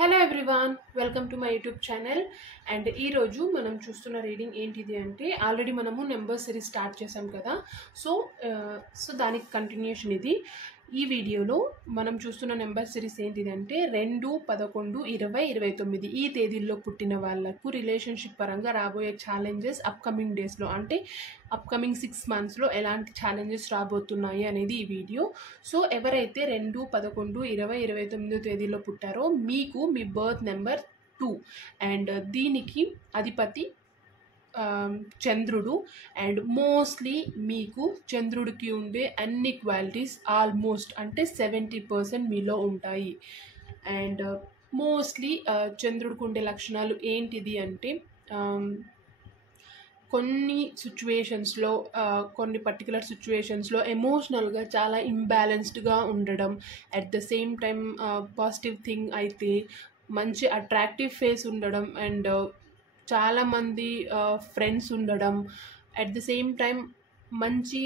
Hello everyone, welcome to my YouTube channel. And ఈరోజు మనం చూస్తున్న రీడింగ్ ఏంటిది అంటే, ఆల్రెడీ మనము నెంబర్ సిరీస్ స్టార్ట్ చేసాం కదా. సో దానికి కంటిన్యూషన్ ఇది. ఈ వీడియోలో మనం చూస్తున్న నెంబర్ సిరీస్ ఏంటిది అంటే 2, 11, 20, 29 ఈ తేదీల్లో పుట్టిన వాళ్ళకు రిలేషన్షిప్ పరంగా రాబోయే ఛాలెంజెస్ అప్కమింగ్ డేస్లో, అంటే అప్కమింగ్ 6 మంత్స్లో ఎలాంటి ఛాలెంజెస్ రాబోతున్నాయి అనేది ఈ వీడియో. సో ఎవరైతే 2, 11, 20, 29 తేదీల్లో పుట్టారో మీకు మీ బర్త్ నెంబర్ 2 అండ్ దీనికి అధిపతి చంద్రుడు. అండ్ మోస్ట్లీ మీకు చంద్రుడికి ఉండే అన్ని క్వాలిటీస్ ఆల్మోస్ట్ అంటే 70% మీలో ఉంటాయి. అండ్ మోస్ట్లీ చంద్రుడికి ఉండే లక్షణాలు ఏంటిది అంటే, కొన్ని సిచ్యువేషన్స్లో కొన్ని పర్టికులర్ సిచ్యువేషన్స్లో ఎమోషనల్గా చాలా ఇంబ్యాలెన్స్డ్గా ఉండడం, at the same time positive thing అయితే మంచి అట్రాక్టివ్ ఫేస్ ఉండడం, అండ్ చాలామంది ఫ్రెండ్స్ ఉండడం, అట్ ద సేమ్ టైం మంచి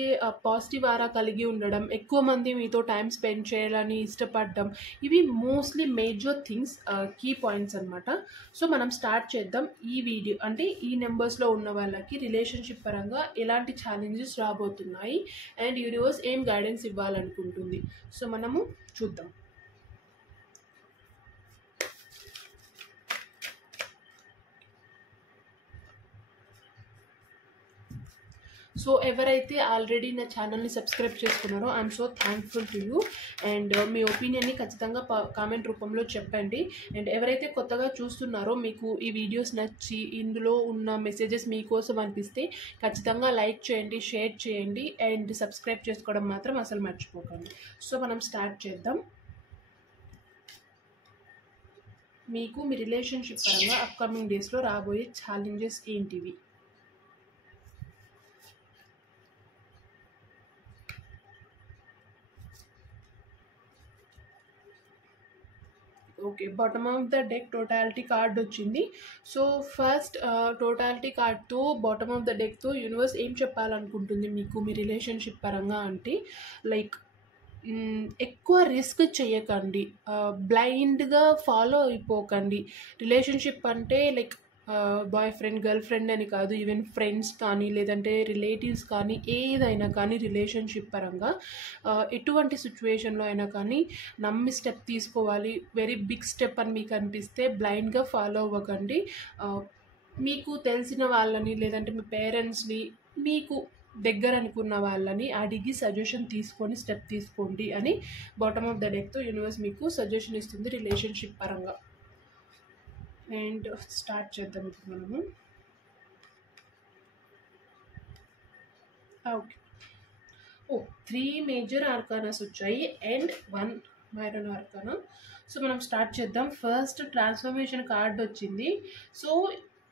పాజిటివ్ ఆరా కలిగి ఉండడం, ఎక్కువ మంది మీతో టైం స్పెండ్ చేయాలని ఇష్టపడడం, ఇవి mostly major things, key points అనమాట. సో మనం స్టార్ట్ చేద్దాం. ఈ వీడియో అంటే ఈ నెంబర్స్లో ఉన్న వాళ్ళకి రిలేషన్షిప్ పరంగా ఎలాంటి ఛాలెంజెస్ రాబోతున్నాయి అండ్ యూనివర్స్ ఏం గైడెన్స్ ఇవ్వాలనుకుంటుంది. సో మనము చూద్దాం. సో ఎవరైతే ఆల్రెడీ నా ఛానల్ని సబ్స్క్రైబ్ చేసుకున్నారో I'm so thankful to you. And మీ ఒపీనియన్ని ఖచ్చితంగా కామెంట్ రూపంలో చెప్పండి. అండ్ ఎవరైతే కొత్తగా చూస్తున్నారో, మీకు ఈ వీడియోస్ నచ్చి ఇందులో ఉన్న మెసేజెస్ మీకోసం అనిపిస్తే ఖచ్చితంగా లైక్ చేయండి, షేర్ చేయండి అండ్ సబ్స్క్రైబ్ చేసుకోవడం మాత్రం అసలు మర్చిపోకండి. సో మనం స్టార్ట్ చేద్దాం. మీకు మీ రిలేషన్షిప్ పరంగా అప్కమింగ్ డేస్లో రాబోయే ఛాలెంజెస్ ఏంటివి? Okay, bottom of the deck totality card వచ్చింది. సో ఫస్ట్ టోటాలిటీ కార్డ్తో బాటమ్ ఆఫ్ ద డెక్తో యూనివర్స్ ఏం చెప్పాలనుకుంటుంది మీకు మీ రిలేషన్షిప్ పరంగా అంటే, లైక్ ఎక్కువ రిస్క్ చేయకండి, బ్లైండ్గా ఫాలో అయిపోకండి. రిలేషన్షిప్ అంటే like boy friend, girl friend అని కాదు, ఈవెన్ ఫ్రెండ్స్ కానీ లేదంటే రిలేటివ్స్ కానీ ఏదైనా కానీ రిలేషన్షిప్ పరంగా ఎటువంటి సిచ్యువేషన్లో అయినా కానీ నమ్మి స్టెప్ తీసుకోవాలి. వెరీ బిగ్ స్టెప్ అని మీకు అనిపిస్తే బ్లైండ్గా ఫాలో అవ్వకండి. మీకు తెలిసిన వాళ్ళని లేదంటే మీ పేరెంట్స్ని, మీకు దగ్గర అనుకున్న వాళ్ళని అడిగి సజెషన్ తీసుకొని స్టెప్ తీసుకోండి అని బాటమ్ ఆఫ్ ద డెక్తో యూనివర్స్ మీకు సజెషన్ ఇస్తుంది రిలేషన్షిప్ పరంగా. అండ్ స్టార్ట్ చేద్దాం ఇప్పుడు మనము. ఓకే, 3 మేజర్ ఆర్కానాస్ వచ్చాయి అండ్ 1 మైనర్ ఆర్కానా. సో మనం స్టార్ట్ చేద్దాం. ఫస్ట్ ట్రాన్స్ఫర్మేషన్ కార్డ్ వచ్చింది. సో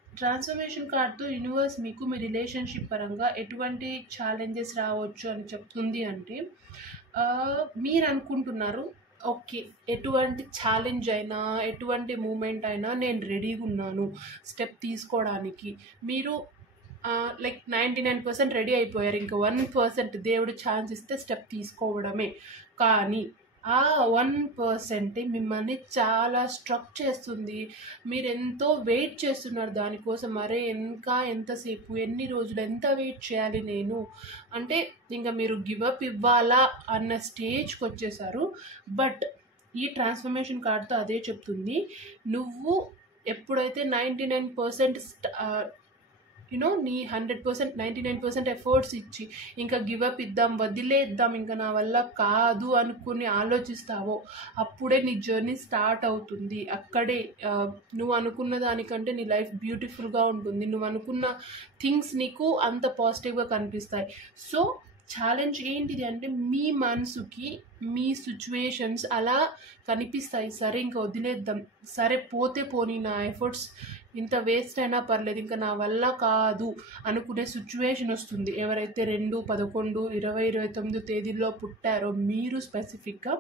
ట్రాన్స్ఫర్మేషన్ కార్డ్తో యూనివర్స్ మీకు మీ రిలేషన్షిప్ పరంగా ఎటువంటి ఛాలెంజెస్ రావచ్చు అని చెప్తుంది అంటే, మీరు అనుకుంటున్నారు ఓకే ఎటువంటి ఛాలెంజ్ అయినా ఎటువంటి మూమెంట్ అయినా నేను రెడీగా ఉన్నాను స్టెప్ తీసుకోవడానికి. మీరు లైక్ 99% రెడీ అయిపోయారు, ఇంకా 1% దేవుడు ఛాన్స్ ఇస్తే స్టెప్ తీసుకోవడమే. కానీ ఆ 1% మిమ్మల్ని చాలా స్ట్రక్ చేస్తుంది. మీరు ఎంతో వెయిట్ చేస్తున్నారు దానికోసం. అరే ఇంకా ఎంతసేపు, ఎన్ని రోజులు, ఎంత వెయిట్ చేయాలి నేను అంటే ఇంకా మీరు గివప్ ఇవ్వాలా అన్న స్టేజ్కి వచ్చేసారు. బట్ ఈ ట్రాన్స్ఫర్మేషన్ కార్డ్తో అదే చెప్తుంది, నువ్వు ఎప్పుడైతే 99% నీ 100% 99% ఎఫర్ట్స్ ఇచ్చి ఇంకా గివప్ ఇద్దాం, వదిలేద్దాం, ఇంకా నా వల్ల కాదు అనుకుని ఆలోచిస్తావో అప్పుడే నీ జర్నీ స్టార్ట్ అవుతుంది. అక్కడే నువ్వు అనుకున్న దానికంటే నీ లైఫ్ బ్యూటిఫుల్గా ఉంటుంది. నువ్వు అనుకున్న థింగ్స్ నీకు అంత పాజిటివ్గా కనిపిస్తాయి. సో ఛాలెంజ్ ఏంటిది అంటే, మీ మనసుకి మీ సిచ్యువేషన్స్ అలా కనిపిస్తాయి. సరే ఇంకా వదిలేద్దాం, సరే పోతే పోనీ, నా ఎఫర్ట్స్ ఇంత వేస్ట్ అయినా పర్లేదు, ఇంకా నా వల్ల కాదు అనుకునే సిచ్యువేషన్ వస్తుంది. ఎవరైతే 2, 11, 20, 29 తేదీల్లో పుట్టారో మీరు స్పెసిఫిక్గా,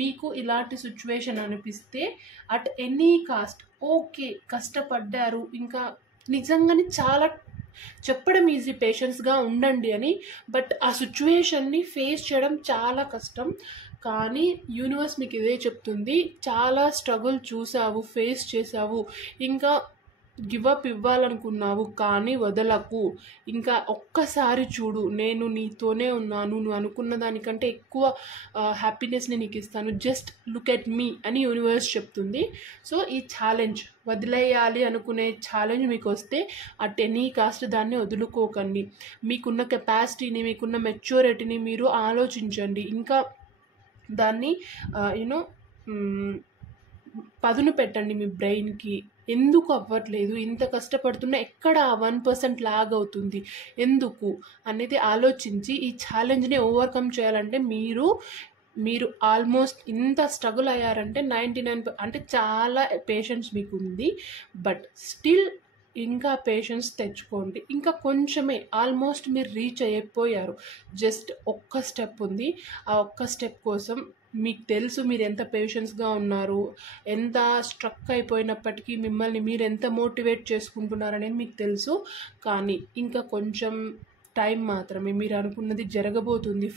మీకు ఇలాంటి సిచ్యువేషన్ అనిపిస్తే అట్ ఎనీ కాస్ట్ ఓకే కష్టపడ్డారు, ఇంకా నిజంగానే చాలా చెప్పడం ఈజీ పేషెన్స్గా ఉండండి అని, బట్ ఆ సిచ్యువేషన్ని ఫేస్ చేయడం చాలా కష్టం. కానీ యూనివర్స్ మీకు ఇదే చెప్తుంది, చాలా స్ట్రగుల్ చూసావు, ఫేస్ చేసావు, ఇంకా గివప్ ఇవ్వాలనుకున్నావు కానీ వదలకు, ఇంకా ఒక్కసారి చూడు, నేను నీతోనే ఉన్నాను, నువ్వు అనుకున్న దానికంటే ఎక్కువ హ్యాపీనెస్ని నీకు ఇస్తాను, జస్ట్ లుక్ ఎట్ మీ అని యూనివర్స్ చెప్తుంది. సో ఈ ఛాలెంజ్ వదిలేయాలి అనుకునే ఛాలెంజ్ మీకు వస్తే అట్ ఎనీ కాస్ట్ దాన్ని వదులుకోకండి. మీకున్న కెపాసిటీని, మీకున్న మెచ్యూరిటీని మీరు ఆలోచించండి, ఇంకా దాన్ని యూనో పదును పెట్టండి మీ బ్రెయిన్కి. ఎందుకు అవ్వట్లేదు, ఇంత కష్టపడుతున్నా ఎక్కడ 1% లాగ్ అవుతుంది ఎందుకు అనేది ఆలోచించి ఈ ఛాలెంజ్ని ఓవర్కమ్ చేయాలంటే మీరు ఆల్మోస్ట్ ఇంత స్ట్రగుల్ అయ్యారంటే 99 అంటే చాలా పేషెన్స్ మీకు ఉంది. బట్ స్టిల్ ఇంకా పేషెన్స్ తెచ్చుకోండి, ఇంకా కొంచెమే, ఆల్మోస్ట్ మీరు రీచ్ అయిపోయారు. జస్ట్ ఒక్క స్టెప్ ఉంది, ఆ ఒక్క స్టెప్ కోసం మీకు తెలుసు మీరు ఎంత పేషెన్స్గా ఉన్నారు, ఎంత స్ట్రక్ అయిపోయినప్పటికీ మిమ్మల్ని మీరు ఎంత మోటివేట్ చేసుకుంటున్నారనేది మీకు తెలుసు. కానీ ఇంకా కొంచెం టైం మాత్రమే, మీరు అనుకున్నది జరగబోతుంది,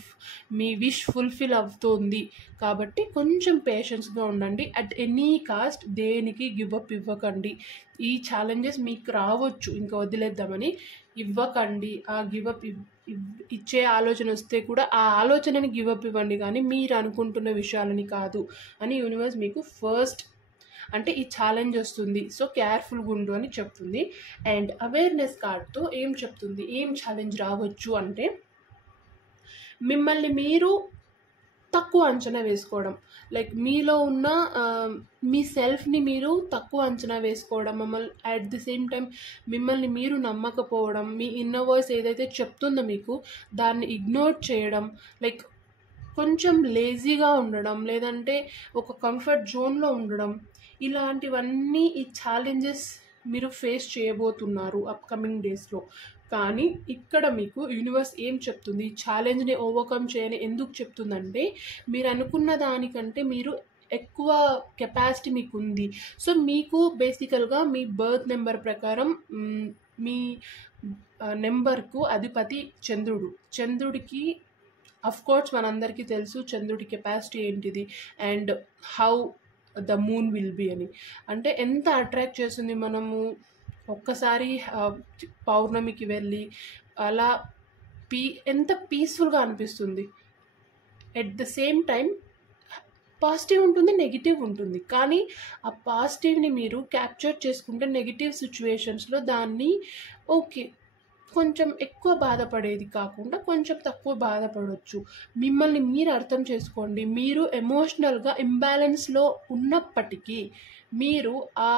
మీ విష్ ఫుల్ఫిల్ అవుతుంది. కాబట్టి కొంచెం పేషెన్స్గా ఉండండి. అట్ ఎనీ కాస్ట్ దేనికి గివప్ ఇవ్వకండి. ఈ ఛాలెంజెస్ మీకు రావచ్చు ఇంకా వదిలేద్దామని, ఇవ్వకండి. ఆ గివప్ ఇచ్చే ఆలోచన వస్తే కూడా ఆ ఆలోచనని గివప్ ఇవ్వండి, కానీ మీరు అనుకుంటున్న విషయాలని కాదు అని యూనివర్స్ మీకు ఫస్ట్ అంటే ఈ ఛాలెంజ్ వస్తుంది, సో కేర్ఫుల్గా ఉండు అని చెప్తుంది. అండ్ అవేర్నెస్ కార్డ్తో ఏం చెప్తుంది, ఏం ఛాలెంజ్ రావచ్చు అంటే, మిమ్మల్ని మీరు తక్కువ అంచనా వేసుకోవడం, లైక్ మీలో ఉన్న మీ సెల్ఫ్ని మీరు తక్కువ అంచనా వేసుకోవడం, మమ్మల్ని అట్ ది సేమ్ టైం మిమ్మల్ని మీరు నమ్మకపోవడం, మీ ఇన్నర్ వాయిస్ ఏదైతే చెప్తుందో మీకు దాన్ని ఇగ్నోర్ చేయడం, లైక్ కొంచెం లేజీగా ఉండడం, లేదంటే ఒక కంఫర్ట్ జోన్లో ఉండడం, ఇలాంటివన్నీ ఈ ఛాలెంజెస్ మీరు ఫేస్ చేయబోతున్నారు అప్కమింగ్ డేస్లో. కానీ ఇక్కడ మీకు యూనివర్స్ ఏం చెప్తుంది, ఛాలెంజ్ని ఓవర్కమ్ చేయని ఎందుకు చెప్తుందంటే, మీరు అనుకున్న దానికంటే మీరు ఎక్కువ కెపాసిటీ మీకు ఉంది. సో మీకు బేసికల్గా మీ బర్త్ నెంబర్ ప్రకారం మీ నెంబర్కు అధిపతి చంద్రుడికి అఫ్కోర్స్ మనందరికీ తెలుసు చంద్రుడి కెపాసిటీ ఏంటిది and how the moon will be అని. అంటే ఎంత అట్రాక్ట్ చేస్తుంది, మనము ఒక్కసారి పౌర్ణమికి వెళ్ళి అలా ఎంత పీస్ఫుల్గా అనిపిస్తుంది. At the same time positive ఉంటుంది, నెగిటివ్ ఉంటుంది, కానీ ఆ పాజిటివ్ని మీరు క్యాప్చర్ చేసుకుంటే నెగిటివ్ సిచ్యువేషన్స్లో దాన్ని ఓకే కొంచెం ఎక్కువ బాధపడేది కాకుండా కొంచెం తక్కువ బాధపడవచ్చు. మిమ్మల్ని మీరు అర్థం చేసుకోండి. మీరు ఎమోషనల్గా ఇంబ్యాలెన్స్లో ఉన్నప్పటికీ మీరు ఆ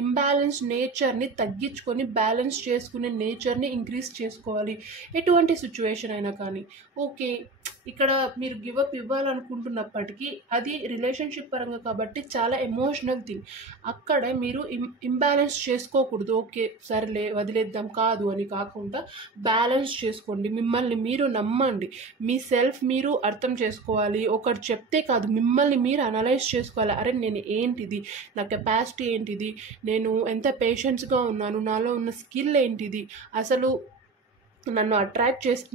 ఇంబ్యాలెన్స్ నేచర్ని తగ్గించుకొని బ్యాలెన్స్ చేసుకునే నేచర్ని ఇంక్రీజ్ చేసుకోవాలి ఎటువంటి సిచ్యువేషన్ అయినా. కానీ ఓకే ఇక్కడ మీరు గివప్ ఇవ్వాలనుకుంటున్నప్పటికీ అది రిలేషన్షిప్ పరంగా కాబట్టి చాలా ఎమోషనల్ థింగ్, అక్కడ మీరు ఇంబ్యాలెన్స్ చేసుకోకూడదు. ఓకే సరేలే వదిలేద్దాం కాదు అని కాకుండా బ్యాలెన్స్ చేసుకోండి, మిమ్మల్ని మీరు నమ్మండి, మీ సెల్ఫ్ మీరు అర్థం చేసుకోవాలి. ఒకటి చెప్తే కాదు, మిమ్మల్ని మీరు అనలైజ్ చేసుకోవాలి. అరే నేను ఏంటిది, నా కెపాసిటీ ఏంటిది, నేను ఎంత పేషెన్స్గా ఉన్నాను, నాలో ఉన్న స్కిల్ ఏంటిది, అసలు నన్ను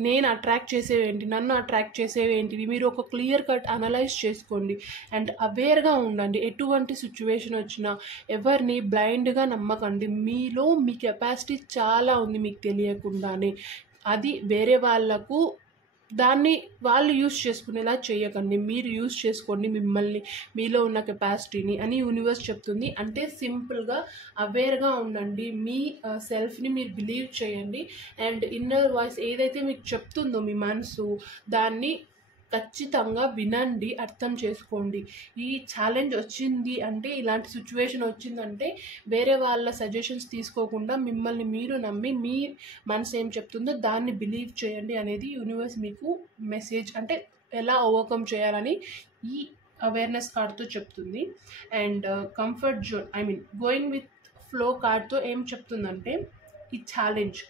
నేను అట్రాక్ట్ చేసేవేంటి, నన్ను అట్రాక్ట్ చేసేవేంటివి, మీరు ఒక క్లియర్ కట్ అనలైజ్ చేసుకోండి అండ్ అవేర్గా ఉండండి. ఎటువంటి సిచ్యువేషన్ వచ్చినా ఎవరిని బ్లైండ్గా నమ్మకండి. మీలో మీ కెపాసిటీ చాలా ఉంది మీకు తెలియకుండానే, అది వేరే వాళ్ళకు దాన్ని వాళ్ళు యూస్ చేసుకునేలా చేయకండి, మీరు యూస్ చేసుకోండి మిమ్మల్ని, మీలో ఉన్న కెపాసిటీని అని యూనివర్స్ చెప్తుంది. అంటే సింపుల్గా అవేర్గా ఉండండి, మీ సెల్ఫ్ని మీరు బిలీవ్ చేయండి అండ్ ఇన్నర్ వాయిస్ ఏదైతే మీకు చెప్తుందో మీ మనసు దాన్ని ఖచ్చితంగా వినండి, అర్థం చేసుకోండి. ఈ ఛాలెంజ్ వచ్చింది అంటే, ఇలాంటి సిచ్యువేషన్ వచ్చిందంటే వేరే వాళ్ళ సజెషన్స్ తీసుకోకుండా మిమ్మల్ని మీరు నమ్మి మీ మనసు ఏం చెప్తుందో దాన్ని బిలీవ్ చేయండి అనేది యూనివర్స్ మీకు మెసేజ్, అంటే ఎలా ఓవర్కమ్ చేయాలని ఈ అవేర్నెస్ కార్డ్తో చెప్తుంది. And comfort zone going with flow కార్డ్తో ఏం చెప్తుందంటే, ఈ ఛాలెంజ్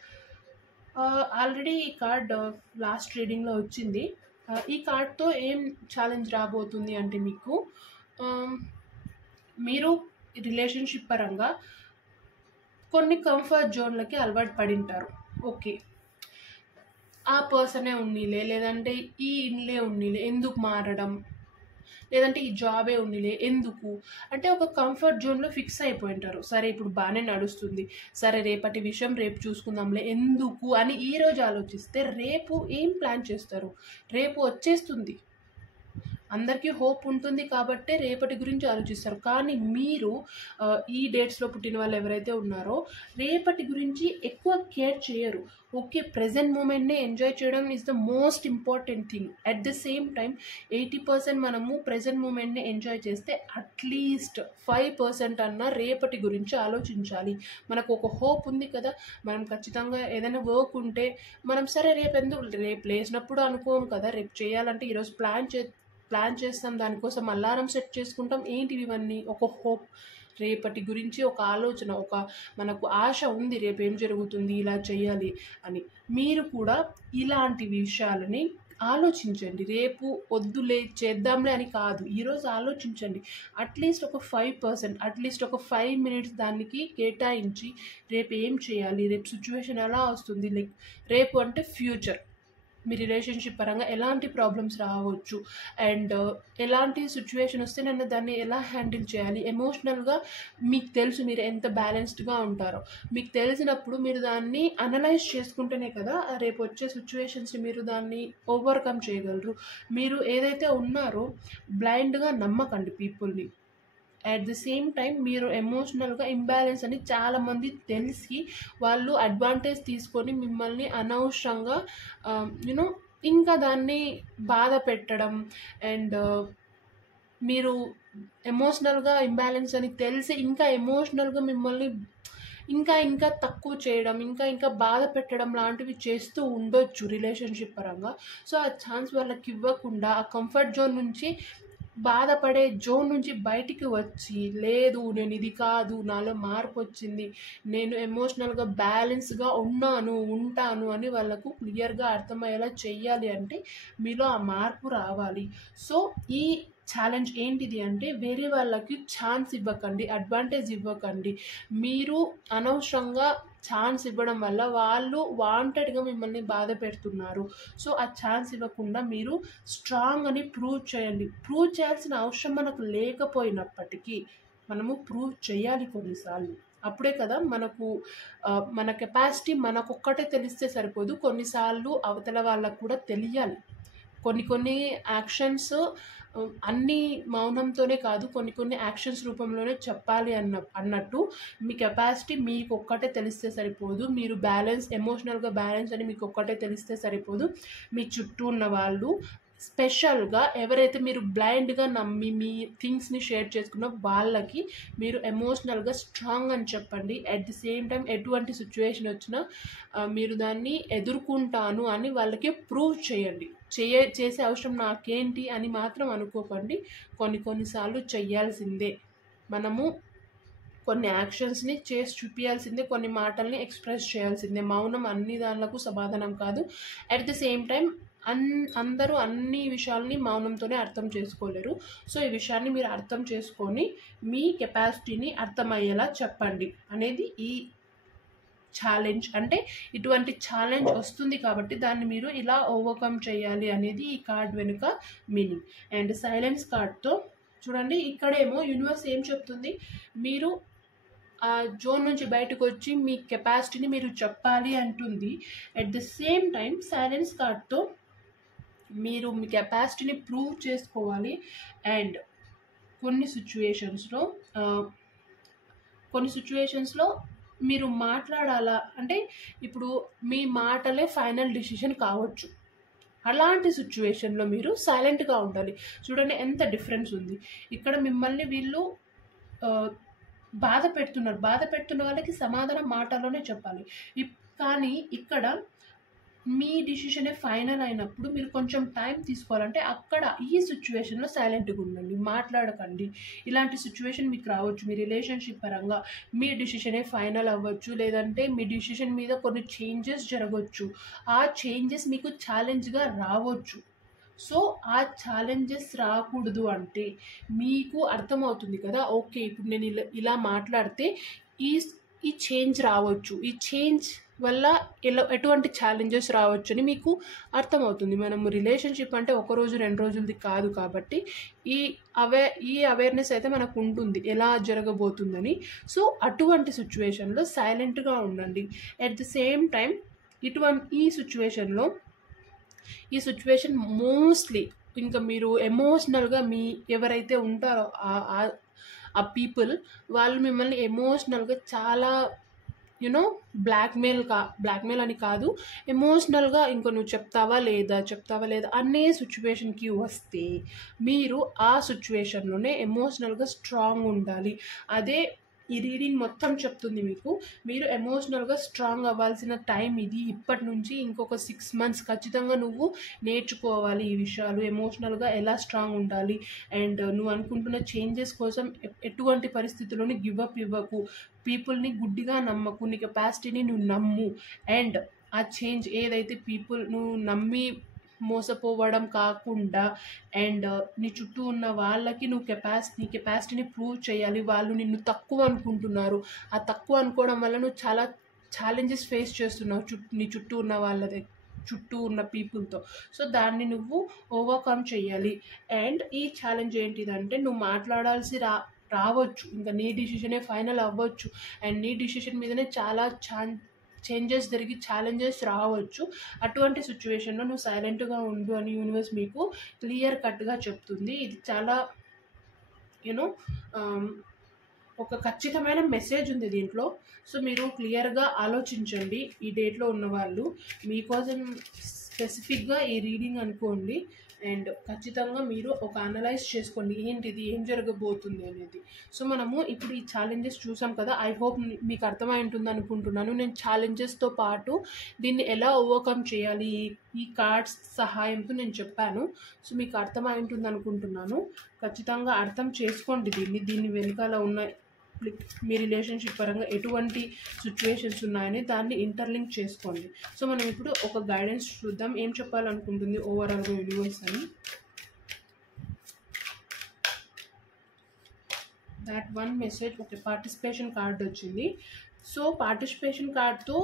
ఆల్రెడీ ఈ కార్డ్ లాస్ట్ రీడింగ్లో వచ్చింది. ఈ కార్డ్తో ఏం ఛాలెంజ్ రాబోతుంది అంటే, మీరు రిలేషన్షిప్ పరంగా కొన్ని కంఫర్ట్ జోన్లకి అలవాటు పడింటారు. ఓకే ఆ పర్సనే ఉన్నీలే, లేదంటే ఈ ఇన్లే ఉన్నీలే, ఎందుకు మారడం, లేదంటే ఈ జాబే ఉందిలే ఎందుకు అంటే ఒక కంఫర్ట్ జోన్లో ఫిక్స్ అయిపోయింటారు. సరే ఇప్పుడు బాగానే నడుస్తుంది, సరే రేపటి విషయం రేపు చూసుకుందాంలే ఎందుకు అని ఈరోజు ఆలోచిస్తే రేపు ఏం ప్లాన్ చేస్తారు? రేపు వచ్చేస్తుంది, అందరికీ హోప్ ఉంటుంది కాబట్టే రేపటి గురించి ఆలోచిస్తారు. కానీ మీరు ఈ డేట్స్లో పుట్టిన వాళ్ళు ఎవరైతే ఉన్నారో రేపటి గురించి ఎక్కువ కేర్ చేయరు. ఓకే, ప్రజెంట్ మూమెంట్నే ఎంజాయ్ చేయడం is the most important thing. At the same time 80% మనము ప్రజెంట్ మూమెంట్నే ఎంజాయ్ చేస్తే అట్లీస్ట్ 5% అన్నా రేపటి గురించి ఆలోచించాలి. మనకు ఒక హోప్ ఉంది కదా, మనం ఖచ్చితంగా ఏదైనా వర్క్ ఉంటే మనం సరే రేపు లేచినప్పుడు అనుకోము కదా, రేపు చేయాలంటే ఈరోజు ప్లాన్ చేస్తాం, దానికోసం అలారం సెట్ చేసుకుంటాం. ఏంటివి ఇవన్నీ? ఒక హోప్, రేపటి గురించి ఒక ఆలోచన, ఒక మనకు ఆశ ఉంది రేపు ఏం జరుగుతుంది, ఇలా చేయాలి అని. మీరు కూడా ఇలాంటి విషయాలని ఆలోచించండి. రేపు వద్దులే చేద్దాంలే అని కాదు, ఈరోజు ఆలోచించండి. అట్లీస్ట్ ఒక 5%, అట్లీస్ట్ ఒక 5 minutes దానికి కేటాయించి రేపు ఏం చేయాలి, రేపు సిచ్యువేషన్ ఎలా వస్తుంది, లైక్ రేపు అంటే ఫ్యూచర్, మీ రిలేషన్షిప్ పరంగా ఎలాంటి ప్రాబ్లమ్స్ రావచ్చు అండ్ ఎలాంటి సిచ్యువేషన్ వస్తే నన్ను దాన్ని ఎలా హ్యాండిల్ చేయాలి, ఎమోషనల్గా మీకు తెలుసు మీరు ఎంత బ్యాలెన్స్డ్గా ఉంటారో. మీకు తెలిసినప్పుడు మీరు దాన్ని అనలైజ్ చేసుకుంటేనే కదా రేపు వచ్చే సిచ్యువేషన్స్ని మీరు దాన్ని ఓవర్కమ్ చేయగలరు. మీరు ఏదైతే ఉన్నారో బ్లైండ్గా నమ్మకండి పీపుల్ని. అట్ ద సేమ్ టైం మీరు ఎమోషనల్గా ఇంబ్యాలెన్స్ అని చాలామంది తెలిసి వాళ్ళు అడ్వాంటేజ్ తీసుకొని మిమ్మల్ని అనవసరంగా యూనో ఇంకా దాన్ని బాధ పెట్టడం అండ్ మీరు ఎమోషనల్గా ఇంబ్యాలెన్స్ అని తెలిసి ఇంకా ఎమోషనల్గా మిమ్మల్ని ఇంకా తక్కువ చేయడం, ఇంకా బాధ పెట్టడం లాంటివి చేస్తూ ఉండొచ్చు రిలేషన్షిప్ పరంగా. సో ఆ ఛాన్స్ వాళ్ళకి ఇవ్వకుండా ఆ కంఫర్ట్ జోన్ నుంచి, బాధపడే జోన్ నుంచి బయటికి వచ్చి, లేదు నేను ఇది కాదు, నాలో మార్పు వచ్చింది, నేను ఎమోషనల్గా బ్యాలెన్స్గా ఉంటాను అని వాళ్ళకు క్లియర్గా అర్థమయ్యేలా చెయ్యాలి అంటే మీలో ఆ మార్పు రావాలి. సో ఈ ఛాలెంజ్ ఏంటిది అంటే వేరే వాళ్ళకి ఛాన్స్ ఇవ్వకండి, అడ్వాంటేజ్ ఇవ్వకండి. మీరు అనవసరంగా ఛాన్స్ ఇవ్వడం వల్ల వాళ్ళు వాంటెడ్గా మిమ్మల్ని బాధ పెడుతున్నారు. సో ఆ ఛాన్స్ ఇవ్వకుండా మీరు స్ట్రాంగ్ అని ప్రూవ్ చేయండి. ప్రూవ్ చేయాల్సిన అవసరం మనకు లేకపోయినప్పటికీ మనము ప్రూవ్ చేయాలి కొన్నిసార్లు. అప్పుడే కదా మనకు మన కెపాసిటీ మనకొక్కటే తెలిస్తే సరిపోదు, కొన్నిసార్లు అవతల వాళ్ళకు కూడా తెలియాలి. కొన్ని యాక్షన్స్ అన్నీ మౌనంతోనే కాదు, కొన్ని యాక్షన్స్ రూపంలోనే చెప్పాలి అన్నట్టు మీ కెపాసిటీ మీకు ఒక్కటే తెలిస్తే సరిపోదు. మీరు ఎమోషనల్గా బ్యాలెన్స్ అని మీకు ఒక్కటే తెలిస్తే సరిపోదు. మీ చుట్టూ ఉన్న వాళ్ళు స్పెషల్గా ఎవరైతే మీరు బ్లైండ్గా నమ్మి మీ థింగ్స్ని షేర్ చేసుకున్న వాళ్ళకి మీరు ఎమోషనల్గా స్ట్రాంగ్ అని చెప్పండి. అట్ ది సేమ్ టైం ఎటువంటి సిచ్యువేషన్ వచ్చినా మీరు దాన్ని ఎదుర్కొంటాను అని వాళ్ళకి ప్రూవ్ చేయండి. చేసే అవసరం నాకేంటి అని మాత్రం అనుకోకండి. కొన్నిసార్లు చెయ్యాల్సిందే, మనము కొన్ని యాక్షన్స్ని చేసి చూపించాల్సిందే, కొన్ని మాటల్ని ఎక్స్ప్రెస్ చేయాల్సిందే. మౌనం అన్ని దానిలకు సమాధానం కాదు. అట్ ది సేమ్ టైం అందరూ అన్ని విషయాల్ని మౌనంతోనే అర్థం చేసుకోలేరు. సో ఈ విషయాన్ని మీరు అర్థం చేసుకొని మీ కెపాసిటీని అర్థమయ్యేలా చెప్పండి అనేది ఈ ఛాలెంజ్. అంటే ఇటువంటి ఛాలెంజ్ వస్తుంది కాబట్టి దాన్ని మీరు ఇలా ఓవర్కమ్ చేయాలి అనేది ఈ కార్డ్ వెనుక మీనింగ్. అండ్ సైలెన్స్ కార్డ్తో చూడండి, ఇక్కడేమో యూనివర్స్ ఏం చెప్తుంది, మీరు ఆ జోన్ నుంచి బయటకు వచ్చి మీ కెపాసిటీని మీరు చెప్పాలి అంటుంది. At the same time silence కార్డ్తో మీరు మీ కెపాసిటీని ప్రూవ్ చేసుకోవాలి. అండ్ కొన్ని సిచ్యువేషన్స్లో మీరు మాట్లాడాలా అంటే ఇప్పుడు మీ మాటలే ఫైనల్ డిసిషన్ కావచ్చు. అలాంటి సిచ్యువేషన్లో మీరు సైలెంట్గా ఉండాలి. చూడండి ఎంత డిఫరెన్స్ ఉంది. ఇక్కడ మిమ్మల్ని వీళ్ళు బాధ పెడుతున్న వాళ్ళకి సమాధానం మాటలోనే చెప్పాలి. కానీ ఇక్కడ మీ డిసిషనే ఫైనల్ అయినప్పుడు మీరు కొంచెం టైం తీసుకోవాలంటే అక్కడ ఈ సిచ్యువేషన్లో సైలెంట్గా ఉండండి, మాట్లాడకండి. ఇలాంటి సిచ్యువేషన్ మీకు రావచ్చు మీ రిలేషన్షిప్ పరంగా. మీ డిసిషనే ఫైనల్ అవ్వచ్చు, లేదంటే మీ డిసిషన్ మీద కొన్ని చేంజెస్ జరగవచ్చు. ఆ చేంజెస్ మీకు ఛాలెంజ్గా రావచ్చు. సో ఆ ఛాలెంజెస్ రాకూడదు అంటే మీకు అర్థమవుతుంది కదా, ఓకే ఇప్పుడు నేను ఇలా మాట్లాడితే ఈ చేంజ్ రావచ్చు, ఈ చేంజ్ వల్ల ఎటువంటి ఛాలెంజెస్ రావచ్చని మీకు అర్థమవుతుంది. మనము రిలేషన్షిప్ అంటే ఒక రోజు 2 రోజులది కాదు కాబట్టి ఈ అవేర్నెస్ అయితే మనకు ఉంటుంది ఎలా జరగబోతుందని. సో అటువంటి సిచ్యువేషన్లో సైలెంట్గా ఉండండి. ఎట్ ది సేమ్ టైం ఈ సిచ్యువేషన్ మోస్ట్లీ ఇంకా మీరు ఎమోషనల్గా ఎవరైతే ఉంటారో ఆ పీపుల్ వాళ్ళు మిమ్మల్ని ఎమోషనల్గా చాలా బ్లాక్మెయిల్ అని కాదు, ఎమోషనల్గా ఇంకో నువ్వు చెప్తావా లేదా అనే సిచ్యువేషన్కి వస్తే మీరు ఆ సిచ్యువేషన్లోనే ఎమోషనల్గా స్ట్రాంగ్ ఉండాలి. అదే ఈ రీడింగ్ మొత్తం చెప్తుంది మీకు. మీరు ఎమోషనల్గా స్ట్రాంగ్ అవ్వాల్సిన టైం ఇది. ఇప్పటి నుంచి ఇంకొక 6 months ఖచ్చితంగా నువ్వు నేర్చుకోవాలి ఈ విషయాలు, ఎమోషనల్గా ఎలా స్ట్రాంగ్ ఉండాలి. అండ్ నువ్వు అనుకుంటున్న చేంజెస్ కోసం ఎటువంటి పరిస్థితుల్లోని గివప్ ఇవ్వకు, పీపుల్ని గుడ్డిగా నమ్మకు, నీ కెపాసిటీని నువ్వు నమ్ము. అండ్ ఆ చేంజ్ ఏదైతే నువ్వు నమ్మి మోసపోవడం కాకుండా అండ్ నీ చుట్టూ ఉన్న వాళ్ళకి నీ కెపాసిటీని ప్రూవ్ చేయాలి. వాళ్ళు నిన్ను తక్కువ అనుకుంటున్నారు, ఆ తక్కువ అనుకోవడం వల్ల నువ్వు చాలా ఛాలెంజెస్ ఫేస్ చేస్తున్నావు నీ చుట్టూ ఉన్న పీపుల్తో. సో దాన్ని నువ్వు ఓవర్కమ్ చేయాలి. అండ్ ఈ ఛాలెంజ్ ఏంటిదంటే నువ్వు మాట్లాడాల్సి రావచ్చు, ఇంకా నీ డిసిషనే ఫైనల్ అవ్వచ్చు అండ్ నీ డిసిషన్ మీదనే చాలా చేంజెస్ జరిగి ఛాలెంజెస్ రావచ్చు. అటువంటి సిచ్యువేషన్లో నువ్వు సైలెంట్గా ఉండు అని యూనివర్స్ మీకు క్లియర్ కట్గా చెప్తుంది. ఇది చాలా ఒక ఖచ్చితమైన మెసేజ్ ఉంది దీంట్లో. సో మీరు క్లియర్గా ఆలోచించండి. ఈ డేట్లో ఉన్నవాళ్ళు మీకోసం స్పెసిఫిక్గా ఈ రీడింగ్ అనుకోండి అండ్ ఖచ్చితంగా మీరు ఒక అనలైజ్ చేసుకోండి ఏంటిది, ఏం జరగబోతుంది అనేది. సో మనము ఇప్పుడు ఈ ఛాలెంజెస్ చూసాం కదా, ఐ హోప్ మీకు అర్థమై ఉంటుంది అనుకుంటున్నాను. నేను ఛాలెంజెస్తో పాటు దీన్ని ఎలా ఓవర్కమ్ చేయాలి ఈ కార్డ్స్ సహాయంతో నేను చెప్పాను. సో మీకు అర్థమై ఉంటుంది అనుకుంటున్నాను. ఖచ్చితంగా అర్థం చేసుకోండి దీన్ని వెనకాల ఉన్న మీ రిలేషన్షిప్ పరంగా ఎటువంటి సిచ్యువేషన్స్ ఉన్నాయని దాన్ని ఇంటర్లింక్ చేసుకోండి. సో మనం ఇప్పుడు ఒక గైడెన్స్ చూద్దాం ఏం చెప్పాలనుకుంటుంది ఓవరాల్గా యూనివర్స్ అని. దాట్ వన్ మెసేజ్ ఒక పార్టిసిపేషన్ కార్డ్ వచ్చింది. సో పార్టిసిపేషన్ కార్డ్తో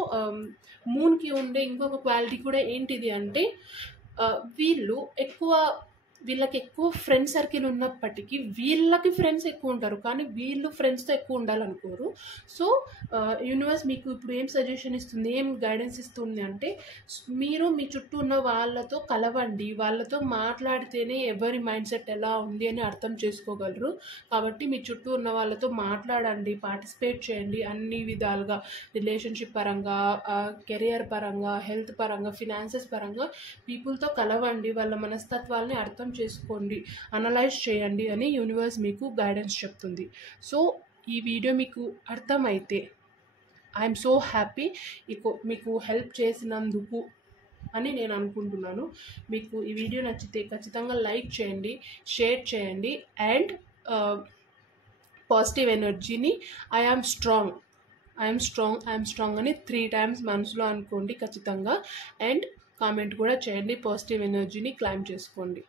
మూన్కి ఉండే ఇంకొక క్వాలిటీ కూడా ఏంటిది అంటే వీళ్ళకి ఎక్కువ ఫ్రెండ్ సర్కిల్ ఉన్నప్పటికీ వీళ్ళకి ఫ్రెండ్స్ ఎక్కువ ఉంటారు, కానీ వీళ్ళు ఫ్రెండ్స్తో ఎక్కువ ఉండాలనుకోరు. సో యూనివర్స్ మీకు ఇప్పుడు ఏం సజెషన్ ఇస్తుంది, ఏం గైడెన్స్ ఇస్తుంది అంటే మీరు మీ చుట్టూ ఉన్న వాళ్ళతో కలవండి, వాళ్ళతో మాట్లాడితేనే ఎవరి మైండ్ సెట్ ఎలా ఉంది అని అర్థం చేసుకోగలరు. కాబట్టి మీ చుట్టూ ఉన్న వాళ్ళతో మాట్లాడండి, పార్టిసిపేట్ చేయండి అన్ని విధాలుగా, రిలేషన్షిప్ పరంగా, కెరియర్ పరంగా, హెల్త్ పరంగా, ఫినాన్సెస్ పరంగా పీపుల్తో కలవండి, వాళ్ళ మనస్తత్వాల్ని అర్థం చేసుకోండి, అనలైజ్ చేయండి అని యూనివర్స్ మీకు గైడెన్స్ చెప్తుంది. సో ఈ వీడియో మీకు అర్థమైతే ఐఎమ్ సో హ్యాపీ మీకు హెల్ప్ చేసినందుకు అని నేను అనుకుంటున్నాను. మీకు ఈ వీడియో నచ్చితే ఖచ్చితంగా లైక్ చేయండి, షేర్ చేయండి అండ్ పాజిటివ్ ఎనర్జీని ఐఎమ్ స్ట్రాంగ్ అని 3 times మనసులో అనుకోండి ఖచ్చితంగా. అండ్ కామెంట్ కూడా చేయండి, పాజిటివ్ ఎనర్జీని క్లైమ్ చేసుకోండి.